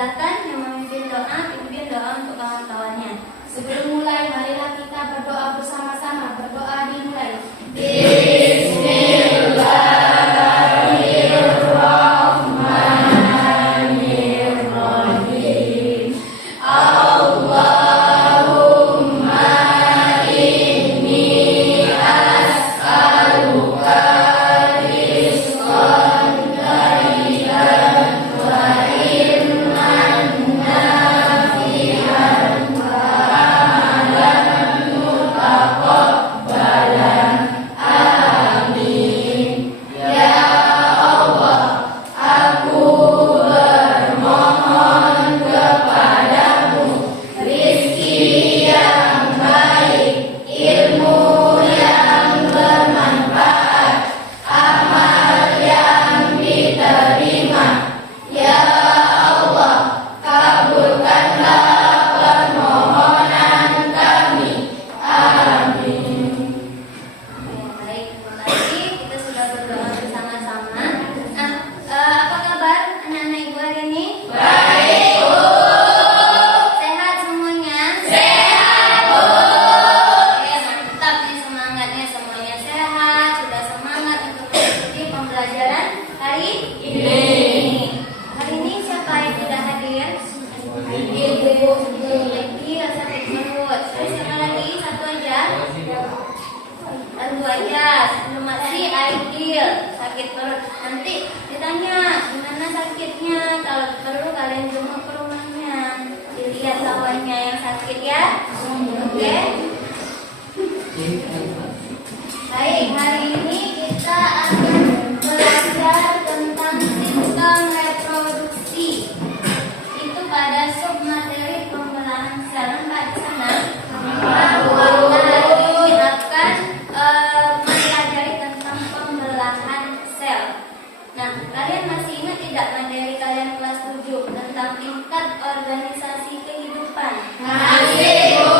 Silakan yang memimpin doa, pimpin doa untuk kawan-kawannya. Sebelum mulai, marilah kita berdoa bersama-sama. Berdoa dimulai. Bismillahirrahmanirrahim. Allahumma inni as'aluka rizqan thayyiban wa ilman nafi'an wa amalan mutaqabbalan. Amin. Ya Allah, aku bermohon kepadamu rizki yang baik, ilmu yang bermanfaat, amal yang diterima. Ya Allah, kabulkanlah permohonan kami. Amin. Baik, terima kasih. Kita sudah berdoa bersama-sama. Nah, apa kabar anak-anak ibu hari ini? Baik, Bu. Sehat semuanya? Sehat, Bu. Oke, mantap nih semangatnya, semuanya sehat, sudah semangat untuk mengikuti pembelajaran hari ini. Hari ini siapa yang tidak hadir? Ibu, lagi sakit perut. Terus siapa lagi? Satu aja. Satu aja, sebelum masih Aidil sakit perut. Nanti ditanya gimana sakitnya. Kalau perlu kalian jemput ke rumahnya, dilihat lawannya yang sakit ya. Oke. Baik, hari ini kita akan belajar tentang sistem reproduksi. Itu pada submateri pembelahan sel. Nampak di sana? Bahwa hari ini akan mempelajari tentang pembelahan sel. Nah, kalian masih ingat tidak materi kalian kelas 7 tentang tingkat organisasi kehidupan? Masih, Bu.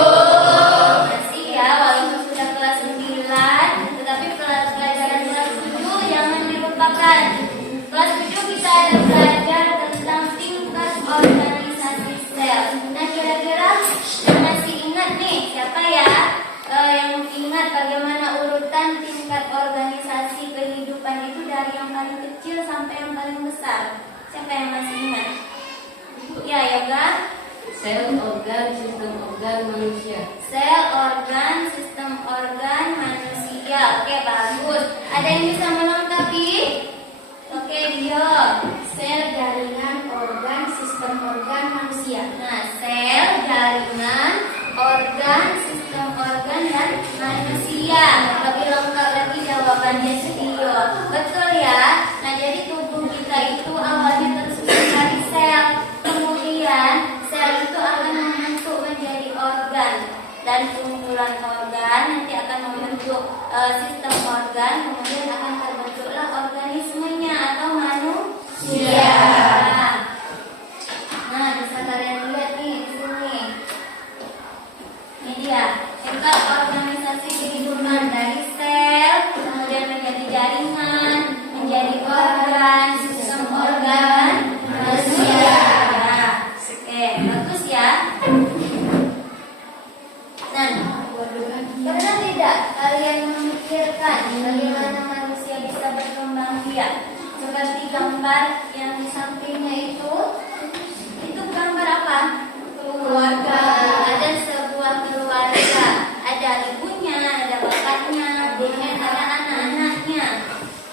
Masih ya, walaupun sudah kelas 9, tetapi pelajaran kelas 7 jangan dilupakan. Kelas 7 kita ada belajar tentang tingkat organisasi sel. Nah, kira-kira yang masih ingat nih, siapa ya yang ingat bagaimana urutan tingkat organisasi kehidupan itu dari yang paling kecil sampai yang paling besar? Siapa yang masih ingat? Ibu ya, Yoga? Sel, organ, sistem organ manusia. Sel, organ, sistem organ, manusia. Oke, bagus. Ada yang bisa melengkapi? Oke, Dio. Sel, jaringan, organ, sistem organ manusia. Nah, sel, jaringan, organ, sistem organ, dan manusia. Lebih lengkap lagi jawabannya Dio. Betul ya? Nah, jadi tubuh kita itu awalnya tersusun dari sel. Kemudian sel itu akan membentuk menjadi organ, dan kumpulan organ nanti akan membentuk sistem organ, kemudian akan terbentuklah organismenya atau manusia. Nah, bisa kalian lihat nih di sini. Ini dia tingkat organisasi kehidupan dari sel, kemudian menjadi jaringan, menjadi organ, sistem organ, manusia. Oke, bagus ya. Nah, pernah tidak kalian memikirkan bagaimana manusia bisa berkembang biak? Seperti gambar yang di sampingnya itu gambar apa? Keluarga. Ada sebuah keluarga. Ada ibunya, ada bapaknya, kemudian ada anak-anaknya.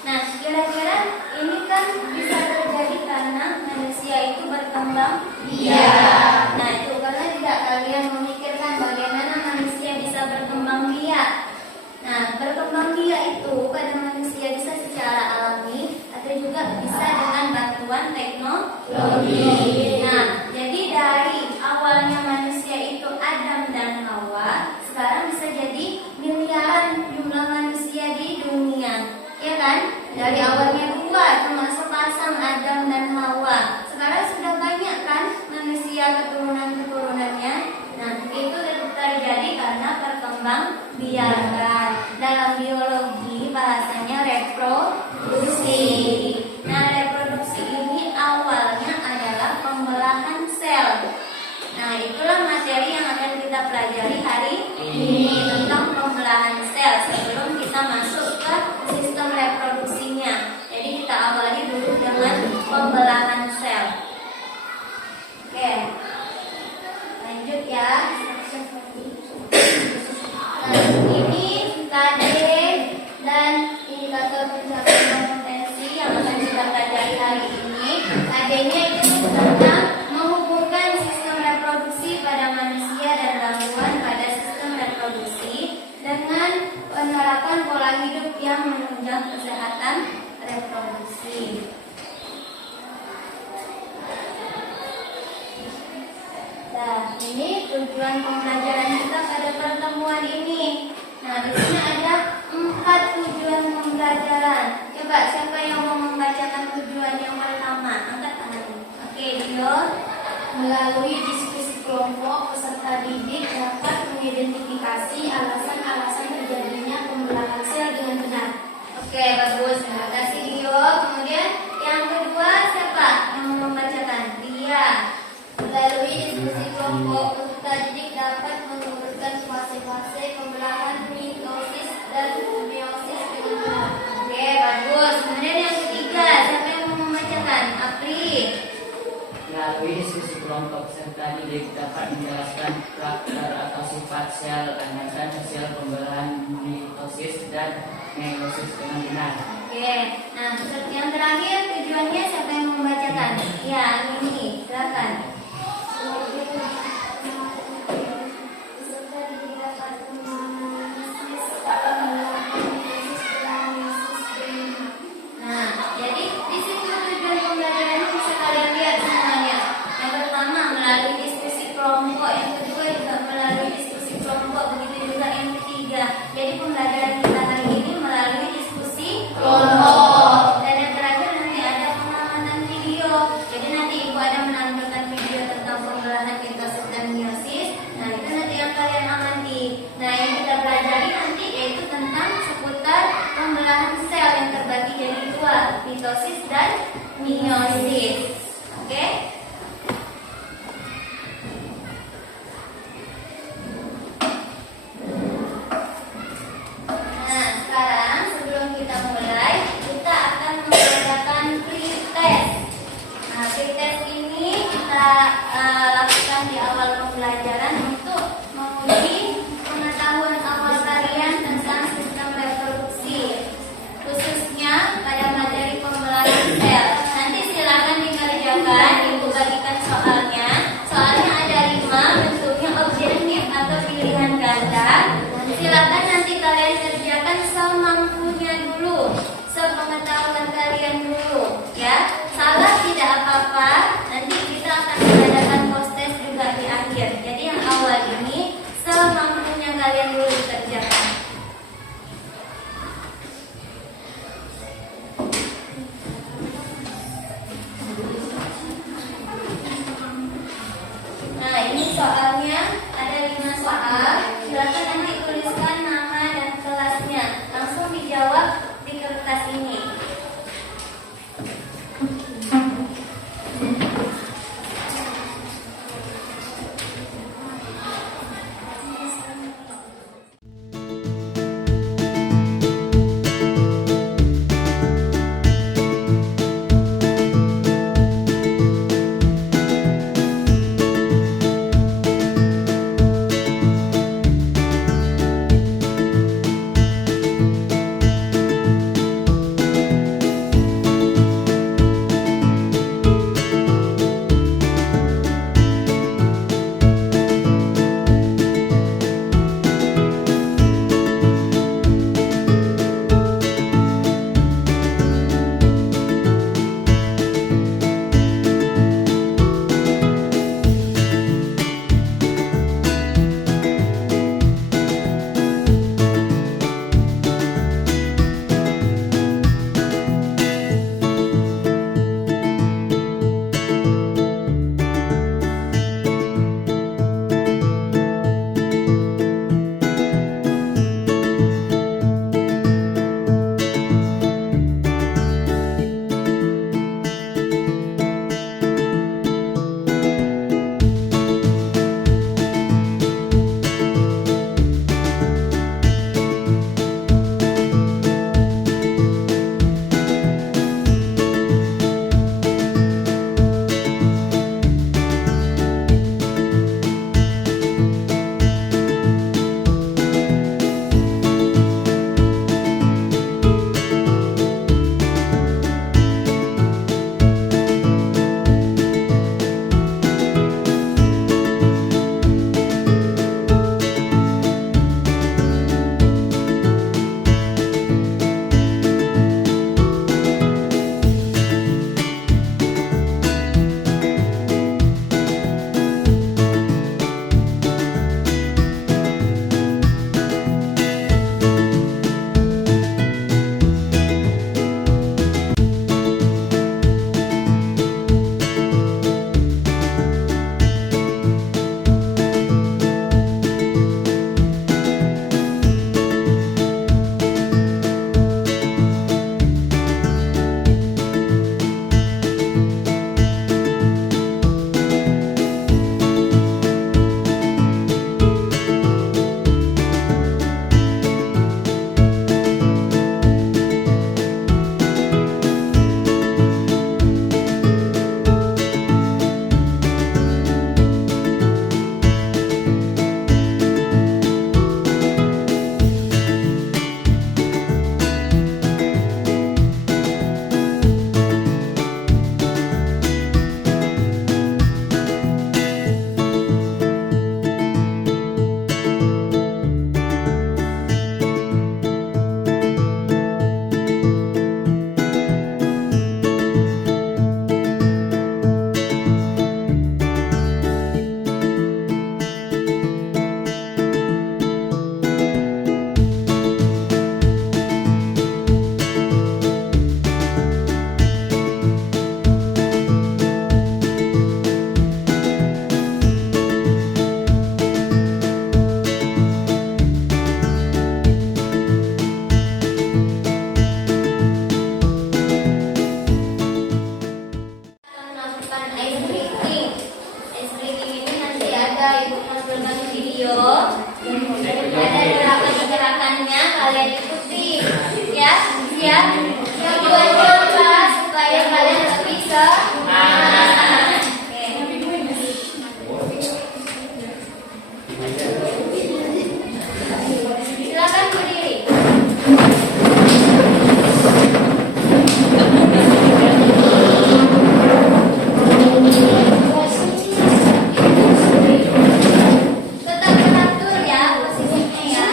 Nah, kira-kira ini kan bisa terjadi karena manusia itu berkembang biak. Nah, itu karena tidak kalian memikirkan bagaimana manusia bisa berkembang biak. Nah, berkembang biak itu pada manusia bisa secara alami atau juga bisa dengan bantuan teknologi. Nah, jadi dari awalnya manusia itu Adam dan Hawa, sekarang bisa jadi miliaran jumlah manusia di dunia, ya kan? Dari awalnya 2 cuma sepasang Adam dan Hawa, sekarang sudah banyak kan manusia keturunan-keturunannya. Nah, itu terjadi karena perkembang biakan. Dalam biologi bahasanya reproduksi. Nah, reproduksi ini awalnya adalah pembelahan Nah, itulah materi yang akan kita pelajari hari ini tentang pembelahan sel sebelum kita masuk ke sistem reproduksinya. Jadi kita awali dulu dengan pembelahan sel. Oke, lanjut ya. Nah, ini KD dan indikator pencapaian potensi yang akan kita pelajari hari ini. KD-nya itu tentang menghubungkan sistem reproduksi pada manusia dan gangguan pada sistem reproduksi dengan penerapan pola hidup yang menunjang kesehatan reproduksi. Nah, ini tujuan pembelajaran kita pada pertemuan ini. Nah, di sini ada 4 tujuan pembelajaran. Coba siapa yang mau membacakan tujuan yang pertama? Angkat tangannya. Oke, Dio. Melalui diskusi kelompok, peserta didik dapat mengidentifikasi alasan-alasan terjadinya pembelahan sel dengan benar. Oke, bagus. Terima kasih, Dio. Kemudian yang kedua siapa yang mau membacakan? Dia. Melalui diskusi kelompok, peserta didik dapat mengurutkan fase-fase pembelahan mitosis dan meiosis dengan benar. Oke, bagus. Kemudian yang ketiga, siapa yang mau membacakan? Apri. Melalui diskusi kelompok peserta didik dapat menjelaskan karakter atau sifat sel dan hasil pembelahan mitosis dan meiosis dengan benar. Oke, nah yang terakhir tujuannya siapa yang mau membacakan? Ya, ini silakan. Peserta didik dapat Nah, jadi di situ tujuan pembelajarannya bisa kalian lihat semuanya. Yang pertama melalui diskusi kelompok, yang kedua juga melalui diskusi kelompok, begitu juga yang ketiga. Jadi pembelajaran kita hari ini melalui diskusi kelompok. Dan yang terakhir nanti ada pengamatan video. Jadi nanti ibu ada menampilkan video tentang pembelahan mitosis dan meiosis. Nah, itu nanti yang kalian amati. Nah, yang kita pelajari nanti yaitu tentang seputar pembelahan sel yang terbagi jadi dua, mitosis dan meiosis. Oke? Nah, sekarang sebelum kita mulai, kita akan mengadakan pretest. Nah, pretest ini kita lakukan di awal pembelajaran untuk menguji pengetahuan awal kalian tentang sistem reproduksi, khususnya pada materi pembelahan sel. Nanti silakan dikerjakan, ibu bagikan soalnya. Soalnya ada 5, bentuknya objektif atau pilihan ganda. Silakan nanti kalian kerjakan semampunya dulu, sepengetahuan kalian dulu, ya. Salah tidak apa-apa. Nanti kita akan mengadakan post test juga di akhir. Jadi yang awal ini semampunya kalian dulu dikerjakan. Nah, ini soalnya ada 5 soal. Silakan nanti tuliskan nama dan kelasnya. Langsung dijawab di kertas ini. Ibu tampilkan video. Ada gerakan-gerakannya, kalian ikuti. Ya, siap. Tujuannya apa? Supaya kalian lebih semangat. Silakan berdiri. Tetap teratur ya posisinya ya.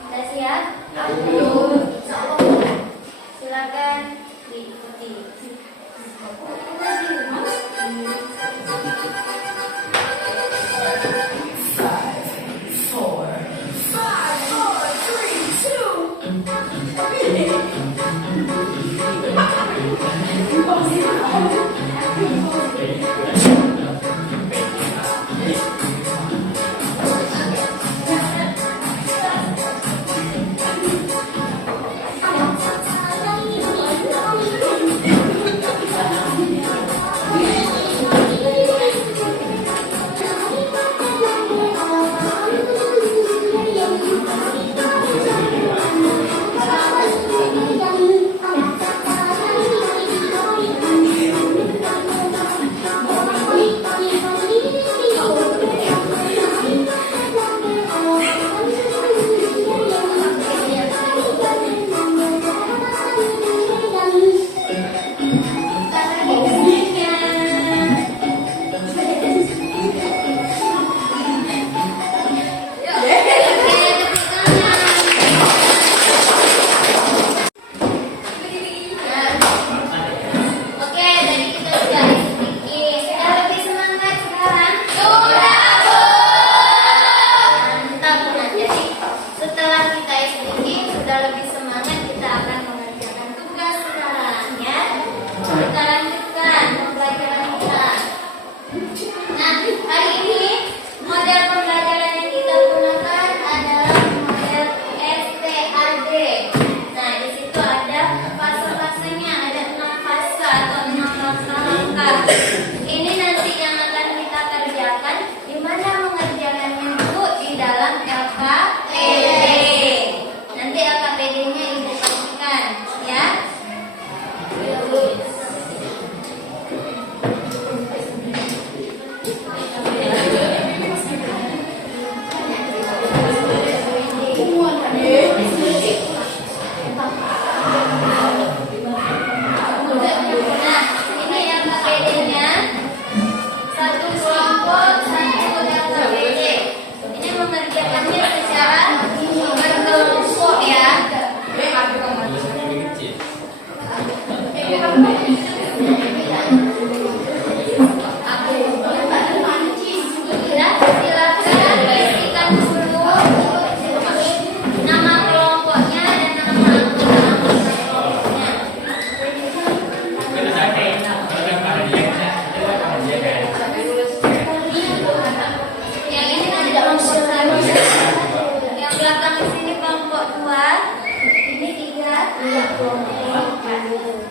Sudah siap? Silakan diikuti. Oke, tadi kita sudah sedikit. Sudah lebih semangat sekarang? Sudah, Bu. Mantap. Nah, jadi setelah kita sedikit sudah lebih semangat, kita akan mengerjakan tugas sekarang ya. Kita lanjutkan pembelajaran kita. Nah, hari ini model pembelajaran yang kita gunakan adalah model STAD. Nah, di situ ada fase-fasenya, ada 6 fase atau 6 langkah. Ini nanti yang akan kita kerjakan. Di mana mengerjakannya Bu? Di dalam LKPD. Nanti LKPD-nya Ibu pastikan ya. Nah, ini LKPD-nya. Satu kelompok, satu LKPD. Ini mengerjakannya secara berkelompok ya. Ya, silakan isikan dulu nama kelompoknya dan nama anggota kelompoknya. Yang ini nanti kelompok 1, yang belakang di sini kelompok 2, ini 3 kelompok 4.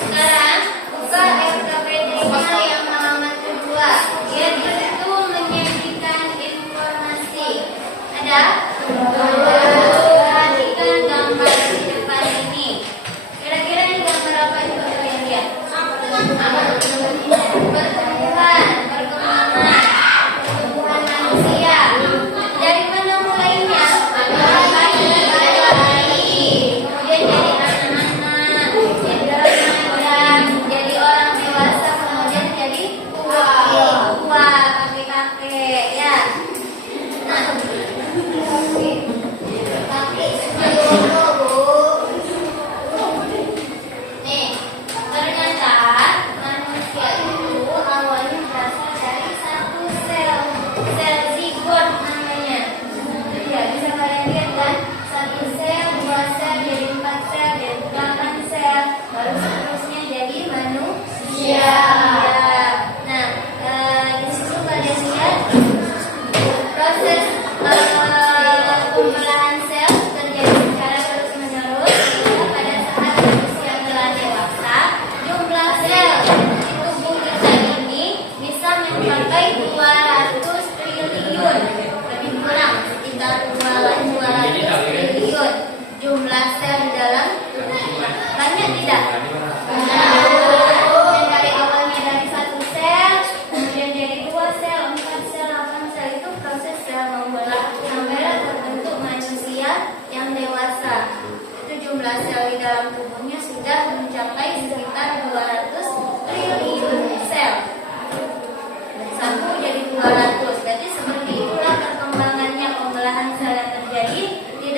Sekarang buka LKPD-nya yang halaman kedua. Dia di situ menyajikan informasi. Ada? Perhatikan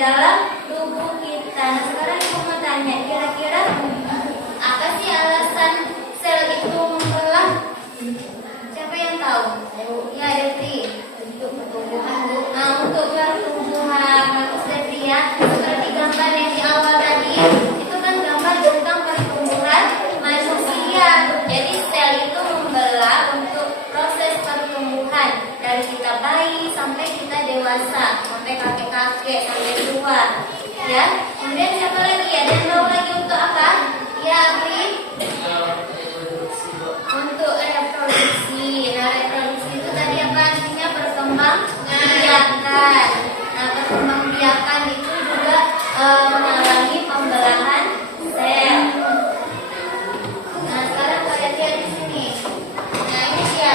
dalam tubuh kita. Nah, sekarang Ibu mau tanya, kira-kira apa sih alasan sel itu membelah? Siapa yang tahu? Ya, Devi. Untuk pertumbuhan, Bu. Nah, untuk pertumbuhan, bagus Devi ya. Seperti gambar yang di awal tadi, itu kan gambar tentang pertumbuhan manusia. Jadi sel itu membelah untuk proses pertumbuhan dari kita bayi sampai kita dewasa, sampai kakek-kakek, sampai tua. Ya. Kemudian siapa lagi ya? Dan tahu lagi untuk apa? Ya, Pri. Untuk reproduksi. Nah, reproduksi itu tadi apa artinya? Berkembang biakan. Nah, berkembang biakan itu juga mengalami pembelahan sel. Nah, sekarang kalian lihat di sini. Nah, ini dia.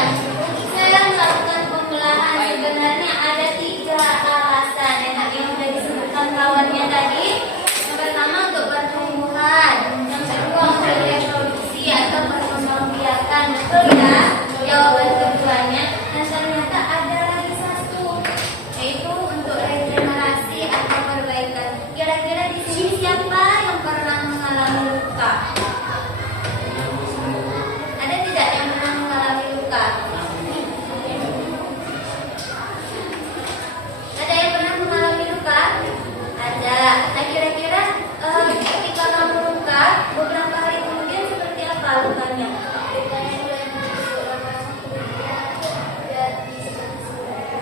Sel melakukan pembelahan. Sebenarnya ada 3 alasan yang sudah disebutkan kawannya tadi. Yang pertama untuk pertumbuhan, yang kedua untuk reproduksi atau perkembangbiakan. Betul ya jawaban keduanya. Dan ternyata ada lagi satu, yaitu untuk regenerasi atau perbaikan. Kira-kira di sini siapa yang pernah mengalami luka? Ada tidak yang pernah mengalami luka? Ada yang pernah mengalami luka? Ada. Nah, kira-kira ketika kamu luka, beberapa hari kemudian seperti apa lukanya?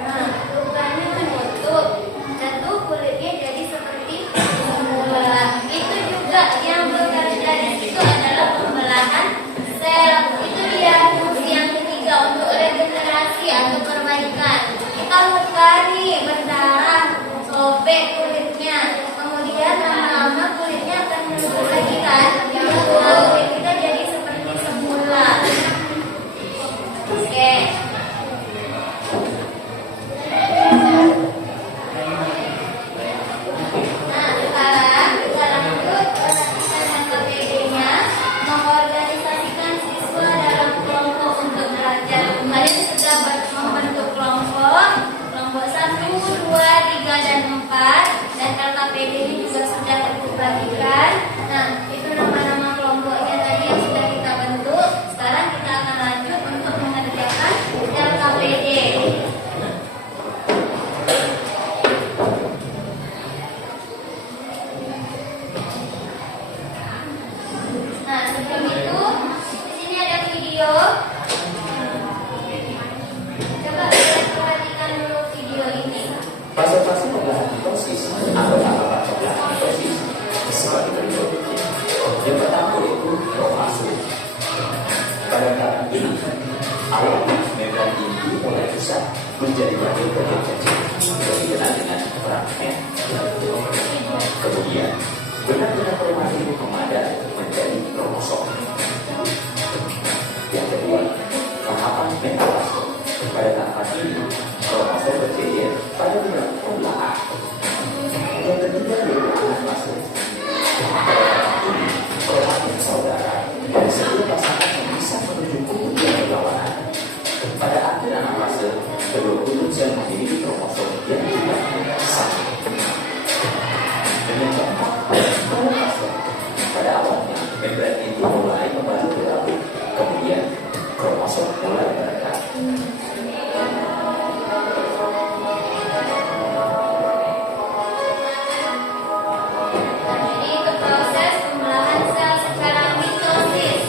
Nah, lukanya menutup, tentu kulitnya jadi seperti semula. Itu juga yang bekerja di situ adalah pembelahan sel. Itu dia fungsi yang ketiga untuk regenerasi atau perbaikan. Kita luka nih, berdarah, sobek kulitnya, kemudian lama-lama kulitnya akan menutup lagi kan? Kulit kita jadi seperti semula. Oke. Nah, sekarang kita lanjut dengan KPD-nya, mengorganisasikan siswa dalam kelompok untuk belajar. Kalian sudah membentuk kelompok 1, 2, 3, dan 4, dan LKPD ini juga sudah dibagikan. Nah, itu nama-nama kelompoknya tadi yang sudah kita bentuk. Sekarang kita akan lanjut untuk mengerjakan LKPD. Nah, sebelum itu di sini ada video. Coba kita perhatikan dulu video ini. Fase-fase pembelahan mitosis atau tahapan pembelahan mitosis sebagai berikut. Yang pertama yaitu profase. Pada tahap ini, awalnya membran inti mulai besar menjadi bagian-bagian kecil yang dikenal dengan fragmen. Kemudian, benar-benar kromatin itu memadai menjadi kromosom. Yang kedua, tahapan metafase. Pada tahapan ini, kromosom berjejer pada beberapa pembelahan. Yang ketiga yaitu anafase. Pada tahap ini, kromatin saudara dari setiap pasangan yang bisa menuju kutub yang berlawanan. Pada akhir anafase, kedua kutub sel memiliki kromosom yang juga sama. Dengan contoh, metafase. Pada awalnya, membran inti mulai membantu berlabuh. Kemudian, kromosom mulai merekat. Jadi itu proses pembelahan sel secara mitosis.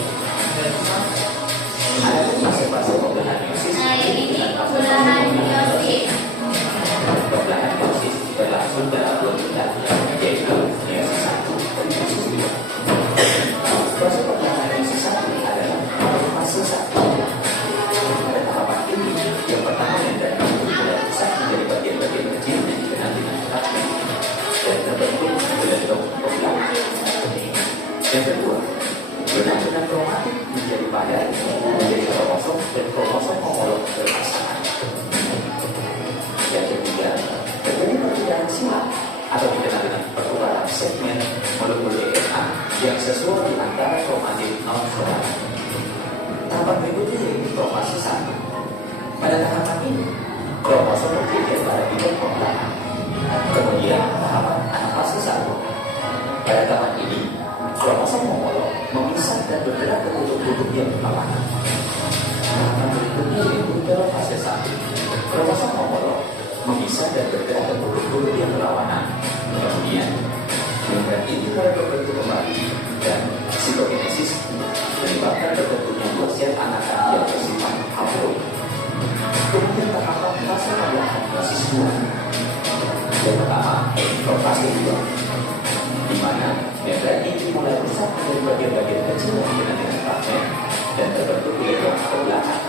Ada fase-fase pembelahan meiosis. Nah, ini pembelahan mitosis. Pembelahan meiosis berlangsung dalam 2 tingkat, yaitu meiosis 1 dan meiosis 2. Proses pembelahan meiosis 1 adalah fase 1. Pada tahapan ini, yang pertama membran inti mulai besar menjadi bagian-bagian kecil yang dikenal dengan fragmen dan terbentuk bentuk pembelahan. Yang kedua, benar-benar kromatik menjadi padat menjadi kromosom dan kromosom homolog berpasangan. Yang ketiga, terjadi perpindahan silang atau dikenal dengan pertukaran segmen molekul DNA yang sesuai antara kromatin non kromatin. Tahapan berikutnya yaitu kromasi 1. Pada tahapan ini, kromosom berjejer pada bidang pembelahan. Kemudian tahapan Pada tahapan ini, kromosom homolog memisah dan bergerak ke kutub-kutub yang berlawanan. Tahapan berikutnya yaitu dalam fase 1. Kromosom homolog memisah dan bergerak ke kutub-kutub yang berlawanan. Kemudian, membran ini mulai berbentuk kembali dan sitokinesis menyebabkan terbentuknya buah sel anakan yang bersifat haploid. Kemudian tahapan fase pembuahan meiosis 2. Yang pertama, fase 2, di mana membran ini mulai rusak menjadi bagian-bagian kecil dengan fragmen dan terbentuk elektron atau belahan.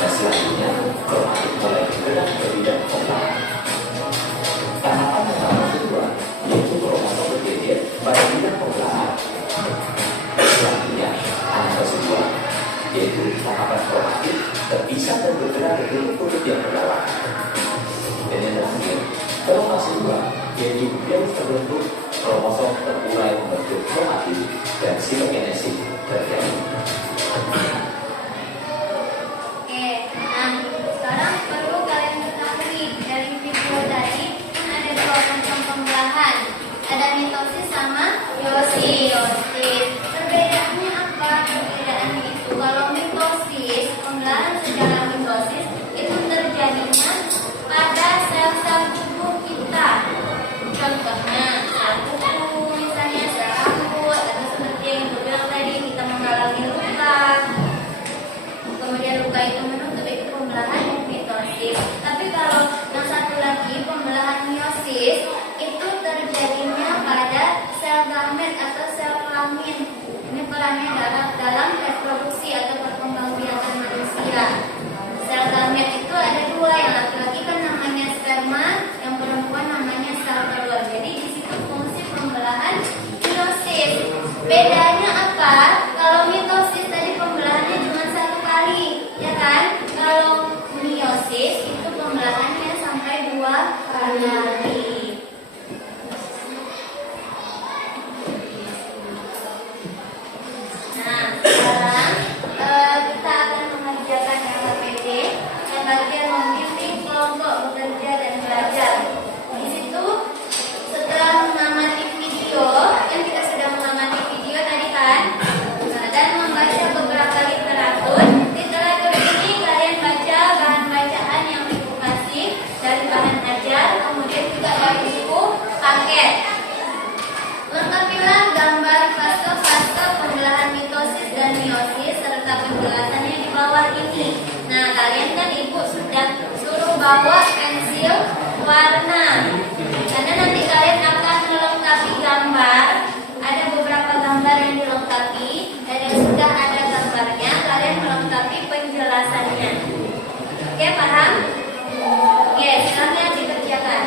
Dan selanjutnya, kromatin mulai bergerak ke bidang pembelahan. Tahapan yang kedua yaitu kromosom bergeser pada bidang pembelahan. Selanjutnya, anafase 2 yaitu tahapan kromatin terpisah dan bergerak ke kutub yang berlawanan. Dan yang terakhir, dalam fase 2 yaitu virus terbentuk, kromosom terulai membentuk kromatin dan sitokinesis terjadi. Oke, nah sekarang perlu kalian ketahui dari video tadi kan ada dua macam pembelahan, ada mitosis sama meiosis. Perbedaannya apa? Perbedaannya itu kalau mitosis, pembelahan secara mitosis itu terjadinya pada sel-sel tubuh kita. Contohnya sel kuku, misalnya sel rambut, atau seperti yang ibu bilang tadi kita mengalami luka. Kemudian luka itu menutup, itu pembelahan mitosis. Tapi kalau yang satu lagi pembelahan meiosis itu terjadinya pada sel gamet atau sel kelamin. Ini perannya dalam reproduksi atau perkembangbiakan manusia. Sel gamet itu ada dua, yang laki-laki kan namanya sperma, yang perempuan namanya sel telur. Jadi di situ fungsi pembelahan meiosis. Bedanya apa? Kalau mitosis tadi pembelahannya cuma satu kali, ya kan? Kalau meiosis itu pembelahannya sampai 2 kali. Nah, sekarang kita akan mengerjakan LKPD yang bagian membimbing kelompok bekerja dan belajar. Di situ setelah mengamati video, yang kita sudah mengamati video tadi kan, dan membaca beberapa literatur. Di literatur ini kalian baca bahan bacaan yang ibu kasih dari bahan ajar, kemudian juga dari buku paket. Lengkapilah gambar fase-fase pembelahan mitosis dan meiosis serta penjelasannya di bawah ini. Nah, kalian kan ibu sudah suruh bawa pensil warna. Karena nanti kalian akan melengkapi gambar. Ada beberapa gambar yang dilengkapi dan yang sudah ada gambarnya, kalian melengkapi penjelasannya. Oke, paham? Oke, silahkan dikerjakan.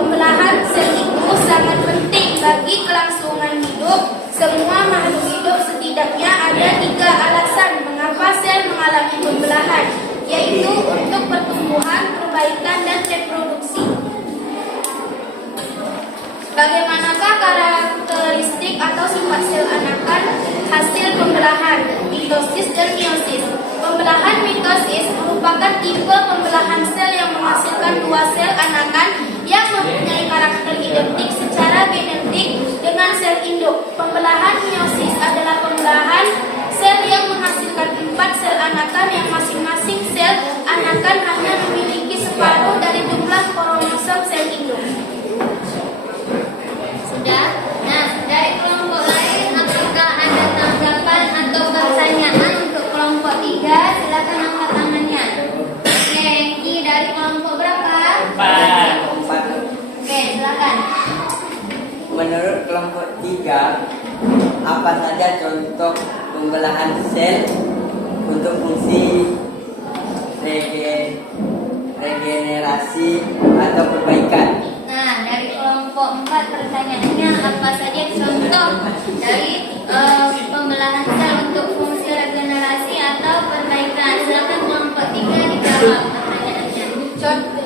Pembelahan sel itu sangat penting bagi kelangsungan hidup semua makhluk hidup. Setidaknya ada 3 alasan mengapa sel mengalami pembelahan, yaitu untuk pertumbuhan, perbaikan, dan reproduksi. Bagaimanakah karakteristik atau sifat sel anakan hasil pembelahan, mitosis dan meiosis? Pembelahan mitosis merupakan tipe pembelahan sel yang menghasilkan 2 sel anakan yang mempunyai karakter identik secara genetik dengan sel induk. Pembelahan meiosis adalah pembelahan sel yang menghasilkan 4 sel anakan yang masing-masing sel anakan hanya memiliki separuh dari jumlah kromosom sel induk. Sudah? Nah, dari kelompok lain, apakah ada tanggapan atau pertanyaan untuk kelompok 3? Silakan angkat tangannya. Oke, Engki dari kelompok berapa? 4. Oke, silakan. Menurut kelompok 3, apa saja contoh pembelahan sel untuk fungsi regenerasi atau perbaikan? Nah, dari kelompok 4 pertanyaannya, apa saja contoh dari pembelahan sel untuk fungsi regenerasi atau perbaikan? Silakan kelompok 3 dijawab pertanyaannya.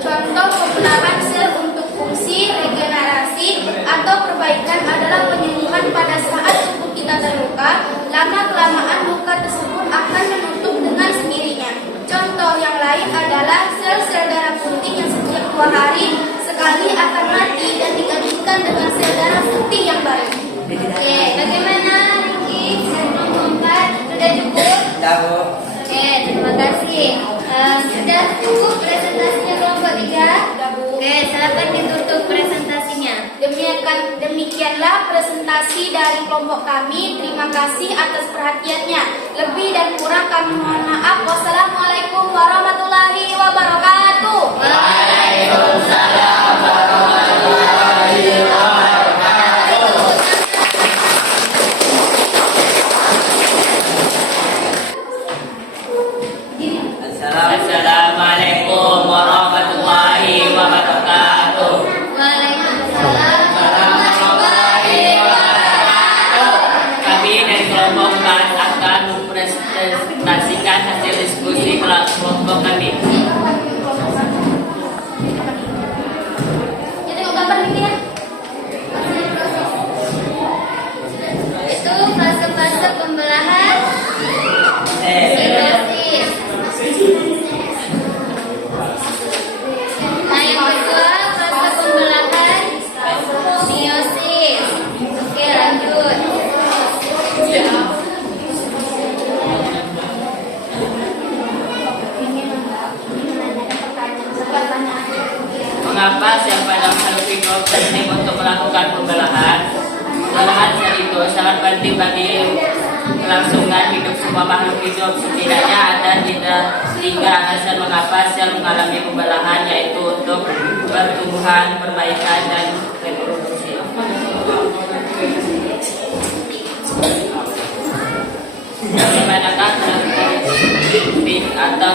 Contoh pembelahan sel untuk fungsi regenerasi atau perbaikan adalah penyembuhan pada saat tubuh kita terluka. Lama-kelamaan luka tersebut akan menutup dengan sendirinya. Contoh yang lain adalah sel-sel darah putih yang setiap 2 hari sekali akan mati dan digantikan dengan sel darah putih yang baru. Oke, bagaimana Riki? Kelompok 4 sudah cukup? Sudah, Bu. Oke, terima kasih. Sudah cukup presentasinya kelompok 3? Oke, silakan ditutup presentasinya. Demikianlah presentasi dari kelompok kami. Terima kasih atas perhatiannya. Lebih dan kurang kami mohon maaf. Wassalamualaikum warahmatullahi wabarakatuh. Waalaikumsalam warahmatullahi wabarakatuh. Assalamualaikum warahmatullahi wabarakatuh. Waalaikumsalam. Kami dari kelompok 4 akan mempresentasikan hasil diskusi kelompok kami. Ya, tengok gambar ini ya. Itu fase-fase pembelahan mitosis. Nah, yang kedua fase pembelahan meiosis. Oke, lanjut. Mengapa sel pada makhluk hidup penting untuk melakukan pembelahan? Pembelahan sel itu sangat penting bagi kelangsungan hidup semua makhluk hidup. Setidaknya ada 3 alasan mengapa sel mengalami pembelahan, yaitu untuk pertumbuhan, perbaikan, dan reproduksi. Bagaimanakah karakteristik atau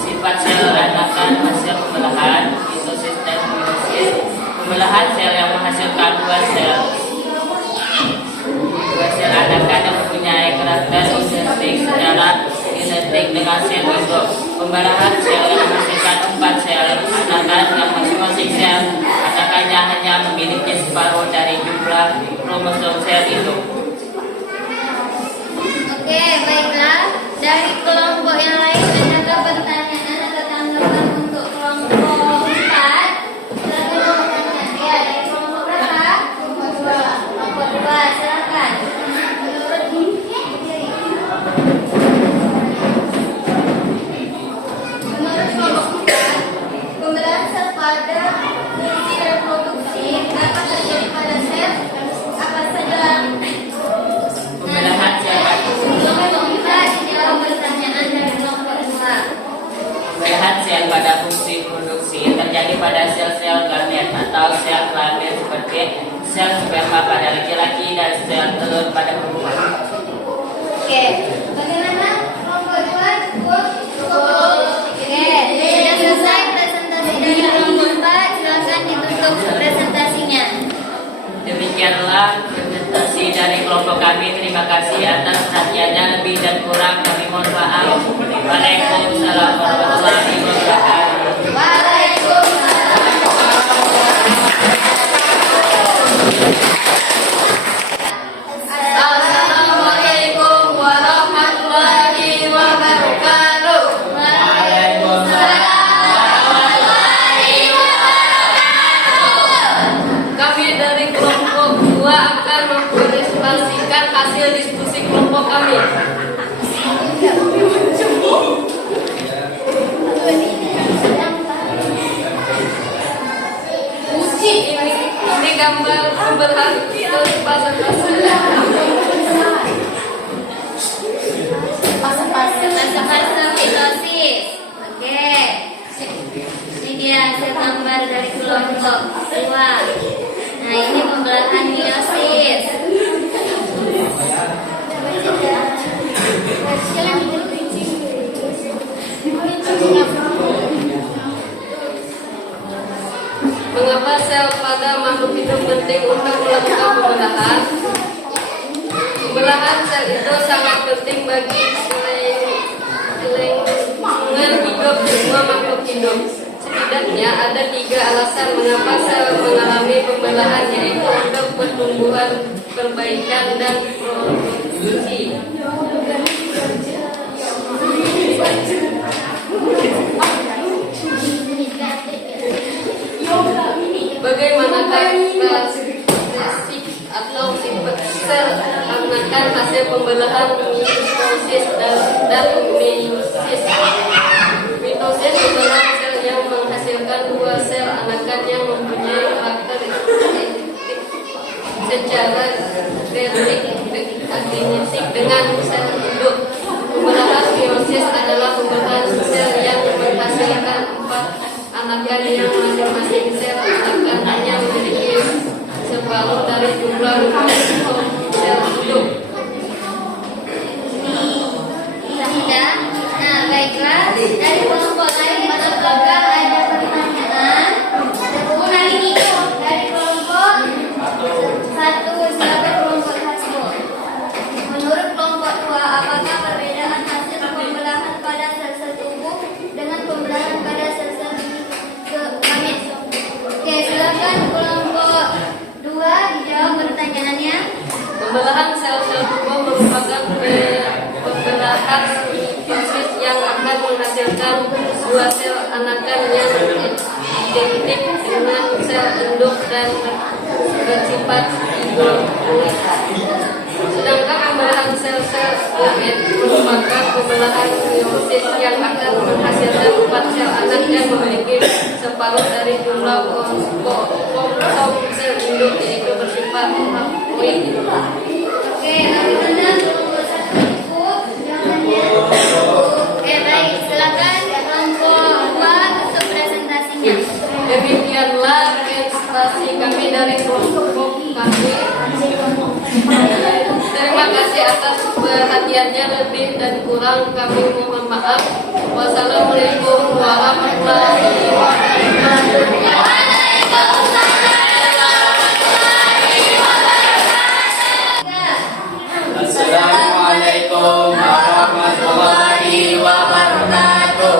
sifat sel anakan hasil pembelahan, mitosis dan meiosis? Pembelahan sel yang menghasilkan 2 sel anakan yang mempunyai karakter identik secara genetik dengan sel induk. Pembelahan sel yang menghasilkan 4 sel anakan yang masing-masing sel anakannya hanya memiliki separuh dari jumlah kromosom sel induk. Oke, baiklah. Dari kelompok yang lain, adakah pertanyaan atau tanggapan untuk kelompok 4? Silakan bertanya. Ya, dari kelompok berapa? Kelompok 2. Kelompok 2, silakan. Menurut kelompok 4, pembelahan sel pada fungsi reproduksi dapat terjadi pada sel apa saja? Pembelahan sel Kelompok 4 dijawab pertanyaan dari kelompok 2. Pembelahan sel pada fungsi produksi terjadi pada sel-sel gamet atau sel kelamin seperti sel sperma pada laki-laki dan sel telur pada perempuan. Oke, bagaimana kelompok 2? Cukup? Oke, sudah selesai presentasi dari kelompok 4. Silakan ditutup presentasi. terima kasih atas perhatiannya. Lebih dan kurang kami mohon maaf. Waalaikumsalam warahmatullahi wabarakatuh. Assalamualaikum warahmatullahi wabarakatuh. Kami dari kelompok 2 akan mempresentasikan hasil diskusi kelompok kami. Ini gambar pembelahan Fase mitosis. Oke. Ini dia hasil gambar dari kelompok 2. Nah, ini pembelahan meiosis. Mengapa sel pada makhluk hidup penting untuk melakukan pembelahan? Pembelahan sel itu sangat penting bagi kelangsungan hidup semua makhluk hidup. Setidaknya ada 3 alasan mengapa sel mengalami pembelahan, yaitu untuk pertumbuhan, perbaikan, dan reproduksi. Bagaimanakah karakteristik atau sifat sel anakan hasil pembelahan mitosis dan meiosis? Mitosis adalah sel yang menghasilkan 2 sel anakan yang mempunyai karakteristik secara genetik dengan sel induk. Pembelahan meiosis adalah pembelahan sel yang menghasilkan 4 anakan yang masing-masing sel anakannya memiliki separuh dari jumlah sel hidup. Sudah. Nah, baiklah. Dari kelompok lain apakah ada pertanyaan? Kali ini dari kelompok 1, silakan kelompok 1. Menurut kelompok 2, apakah perbedaan hasil pembelahan pada sel-sel tubuh dengan pembelahan pada sel-sel gamet? Oke, silakan kelompok 2 dijawab pertanyaannya. Pembelahan sel-sel tubuh merupakan pembelahan mitosis yang akan menghasilkan 2 sel anakan yang identik dengan sel induk dan bersifat isolit. Sedangkan pembelahan sel-sel gamet merupakan pembelahan meiosis yang akan menghasilkan 4 sel anak yang memiliki separuh dari jumlah kromosom sel induk, yaitu bersifat haploid. Oke, bagaimana kelompok 1 cukup jawabannya? Oke, baik. Silakan kelompok 2 untuk presentasinya. Demikianlah presentasi kami dari kelompok kami. Terima kasih atas perhatiannya. Lebih dan kurang kami mohon maaf. Wassalamualaikum warahmatullahi wabarakatuh. Assalamualaikum warahmatullahi wabarakatuh.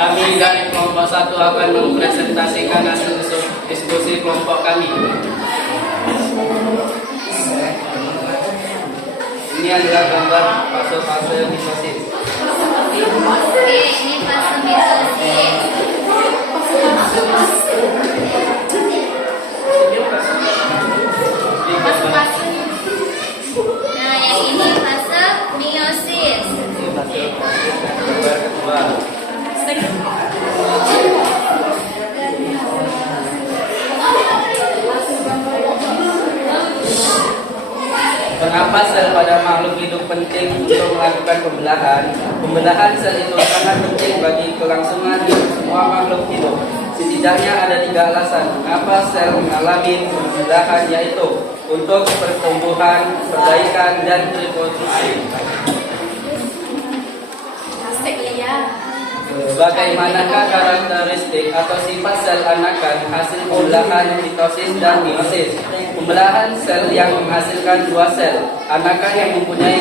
Kami dari kelompok 1 akan mempresentasikan hasil diskusi kelompok kami. Ini adalah gambar fase-fase mitosis. Oke, ini fase mitosis. Nah, yang ini fase meiosis. Gambar kedua. Mengapa sel pada makhluk hidup penting untuk melakukan pembelahan? Pembelahan sel itu sangat penting bagi kelangsungan hidup semua makhluk hidup. Setidaknya ada 3 alasan mengapa sel mengalami pembelahan, yaitu untuk pertumbuhan, perbaikan, dan reproduksi. Bagaimanakah karakteristik atau sifat sel anakan hasil pembelahan mitosis dan meiosis? Pembelahan sel yang menghasilkan dua sel anakan yang mempunyai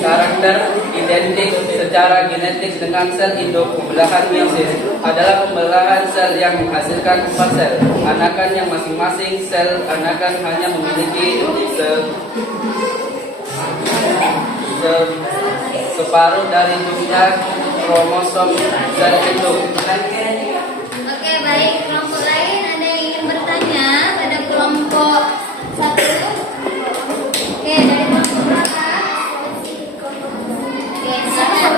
karakter identik secara genetik dengan sel induk. Pembelahan meiosis adalah pembelahan sel yang menghasilkan empat sel anakan yang masing-masing sel anakan hanya memiliki separuh dari jumlah kromosom sel induk. Oke, baik. Kelompok lain ada yang ingin bertanya pada kelompok 1? Oke, dari kelompok berapa? Oke, silakan.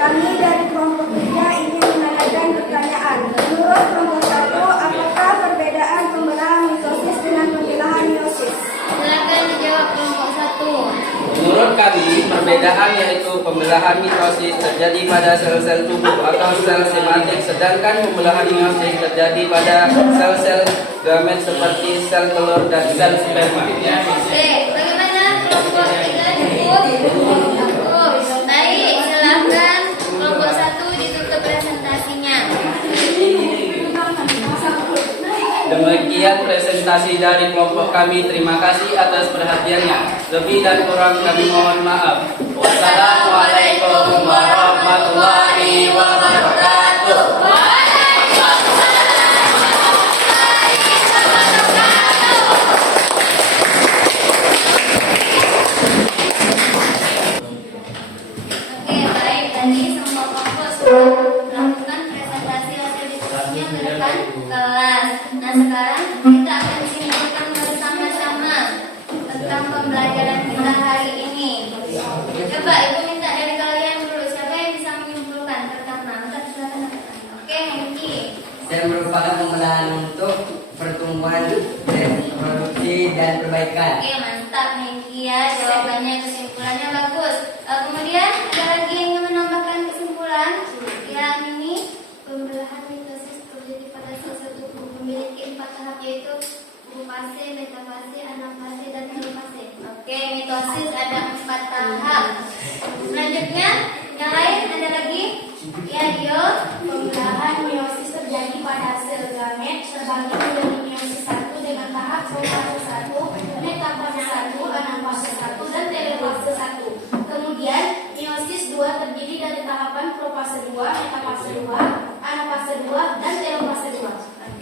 Kami dari kelompok 3 ingin menanyakan pertanyaan. Menurut kelompok 1, apakah perbedaan pembelahan mitosis dengan pembelahan meiosis? Silakan dijawab kelompok 1. Menurut kami, perbedaan yaitu pembelahan mitosis terjadi pada sel-sel tubuh atau sel somatik, sedangkan pembelahan meiosis terjadi pada sel-sel gamet seperti sel telur dan sel sperma. Oke, bagaimana kelompok 3 cukup? Baik, silakan kelompok 1 ditutup presentasinya. Demikian presentasi dari kelompok kami. Terima kasih atas perhatiannya. Lebih dan kurang kami mohon maaf. Wassalamualaikum warahmatullahi wabarakatuh. Oke, baik. Tadi semua kelompok sudah melakukan presentasi hasil diskusinya ke depan kelas. Nah, sekarang kita akan simpulkan bersama-sama tentang pembelajaran kita hari ini. Coba Ibu minta dari kalian dulu, siapa yang bisa menyimpulkan pertama? Silakan. Oke, Hengki. Sel merupakan pembelahan untuk pertumbuhan, reproduksi, dan perbaikan. Oke, mantap Hengki ya. Jawabannya, kesimpulannya bagus. Kemudian ada lagi yang ingin menambahkan kesimpulan? Yang ini pembelahan mitosis terjadi pada sel-sel tubuh memiliki 4 tahap, yaitu fase, metafase, anafase, dan telofase. Oke, mitosis ada 4 tahap. Selanjutnya, yang lain ada lagi? Ya, Dio. Pembelahan meiosis terjadi pada sel gamet terbagi menjadi meiosis 1 dengan tahap profase 1, metafase 1, anafase 1, dan telofase 1. Kemudian meiosis 2 terdiri dari tahapan profase 2, metafase 2, anafase 2, dan telofase 2.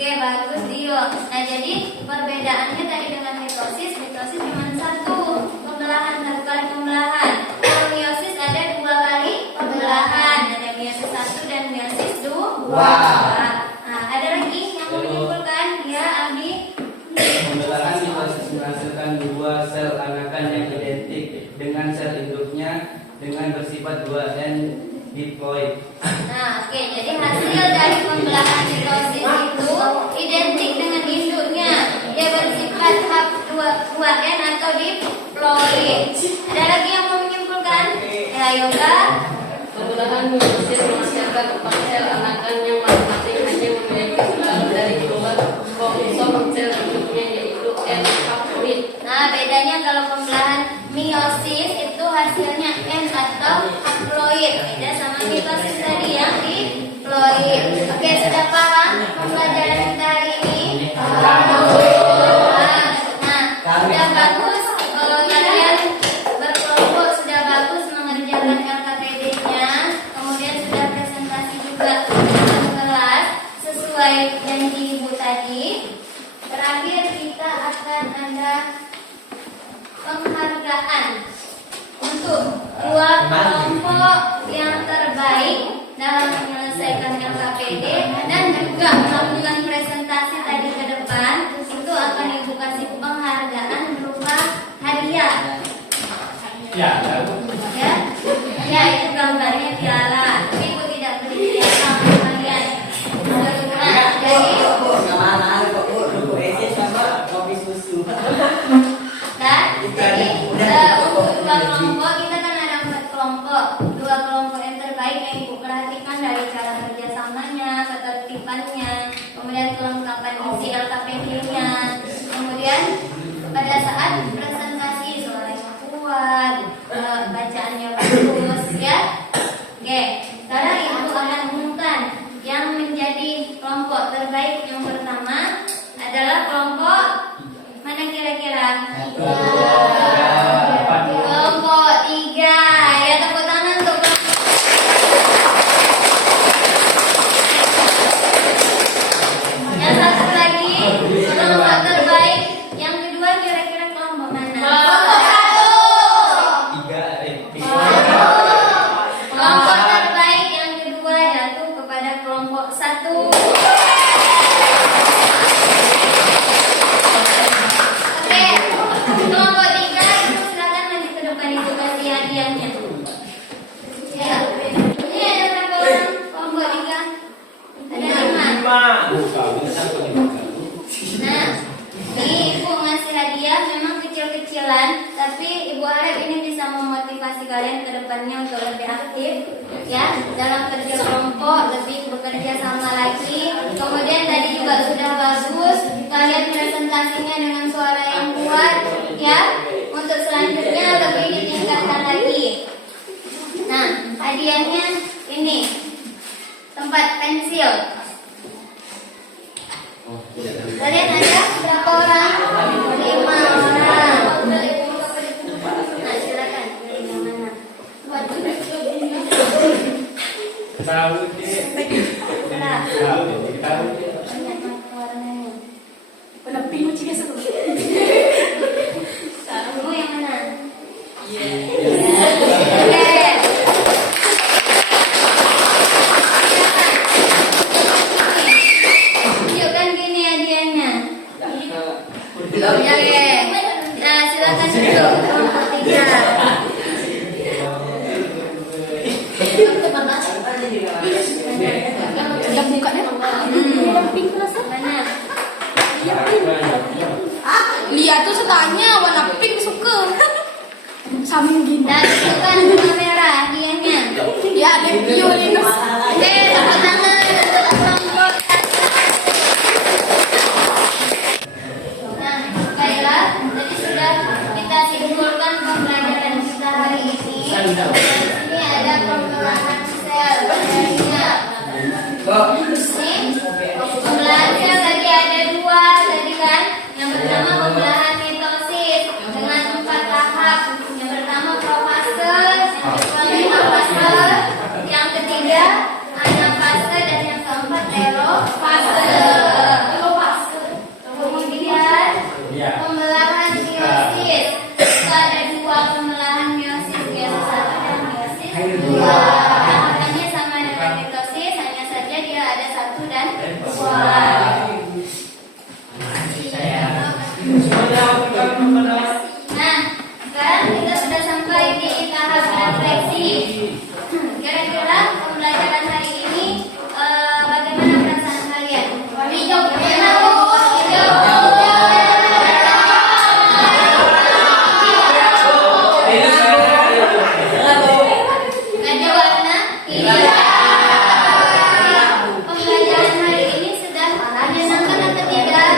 Oke, bagus Dio. Nah, jadi perbedaannya tadi dengan mitosis cuma satu, pembelahan, satu kali pembelahan. Kalau meiosis ada 2 kali pembelahan, ada meiosis 1 dan meiosis 2. Nah, ada lagi yang mau menyimpulkan? Ya, Abi. Pembelahan mitosis menghasilkan dua sel anakan yang identik dengan sel induknya dengan bersifat 2N diploid. Nah, oke, jadi hasil dari pembelahan mitosis itu identik dengan induknya. Dia bersifat hap 2N atau diploid. Ada lagi yang mau menyimpulkan? Ya, Yoga. Pembelahan meiosis menghasilkan 4 sel anakan yang masing-masing hanya memiliki separuh dari jumlah kromosom sel induknya, yaitu N haploid. Nah, bedanya kalau pembelahan meiosis itu hasilnya N atau haploid. Beda sama mitosis tadi yang diploid. Oke, sudah paham pembelajaran kita hari ini? Nah, sudah bagus. Kalau kalian berkelompok sudah bagus mengerjakan LKPD-nya. Kemudian sudah presentasi juga dalam kelas sesuai janji Ibu tadi. Terakhir kita akan ada penghargaan untuk 2 kelompok yang terbaik dalam menyelesaikan LKPD dan juga melakukan presentasi tadi ke depan. Itu akan Ibu kasih penghargaan berupa hadiah. Ya, itu gambarnya piala. Tapi Ibu tidak beli piala untuk kalian. Nah, jadi Sama-sama kok Bu, buku esai sama kopi susu. dan jadi untuk 2 kelompok kita kan ada 4 kelompok. 2 kelompok yang terbaik yang Ibu perhatikan dari cara kerjasamanya, ketertibannya, kemudian kelengkapan isi LKPD-nya, kemudian pada saat presentasi suaranya kuat, bacaannya bagus, ya. Oke, sekarang Ibu akan seperti hadiahnya. Ya. Ini ada berapa orang kelompok tiga? Ada 5. Nah, ini ibu ngasih hadiah memang kecil-kecilan, tapi ibu harap ini bisa memotivasi kalian ke depannya untuk lebih aktif, ya, dalam kerja kelompok, lebih bekerja sama lagi. Kemudian tadi juga sudah bagus, kalian presentasinya dengan suara yang kuat, ya. Untuk selanjutnya lebih ditingkatkan lagi. Nah, hadiahnya ini tempat pensil. Kalian ada berapa orang? 5 orang. Nah, silakan. Dari mana? Tahu deh. Nah, Tahu deh. Tahu deh. banyak warnanya. Pendamping uji biasa tuh. Kamu yang mana? Iya. Oke. Tunjukkan gini hadiahnya. Oke. Nah, silakan duduk. Kelompok 3. Udah buka deh. Pendamping kelas. Mana? Lihat tuh setanya warna pink suka. Sama gini. Nah, tunjukkan kamera hadiahnya. Ya, ada Linus. Oke, tepuk tangan untuk kelompok 1. Nah, baiklah, tadi sudah kita simpulkan pembelajaran kita hari ini. Dan sini ada pembelahan sel hadiahnya. Ini pembelahan sel tadi ada 2 tadi kan. Yang pertama pembelahan mitosis dengan 4 tahap. Yang pertama profase, yang kedua metafase, yang ketiga anafase, dan yang keempat telofase. Kemudian pembelahan meiosis. Itu ada 2 pembelahan meiosis, meiosis 1 dan meiosis 2. Tahapannya sama dengan mitosis, hanya saja dia ada 1 dan 2. Nah, sekarang kita sudah sampai di tahap refleksi. Kira-kira pembelajaran hari ini bagaimana perasaan kalian? Hijau, ada warna hijau. Pembelajaran hari ini sudah menyenangkan atau tidak?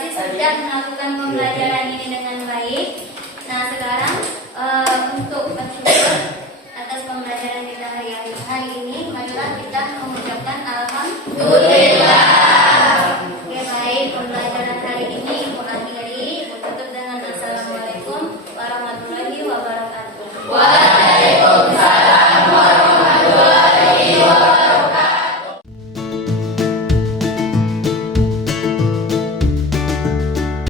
pasti sudah melakukan pembelajaran ini dengan baik. Nah sekarang untuk bersyukur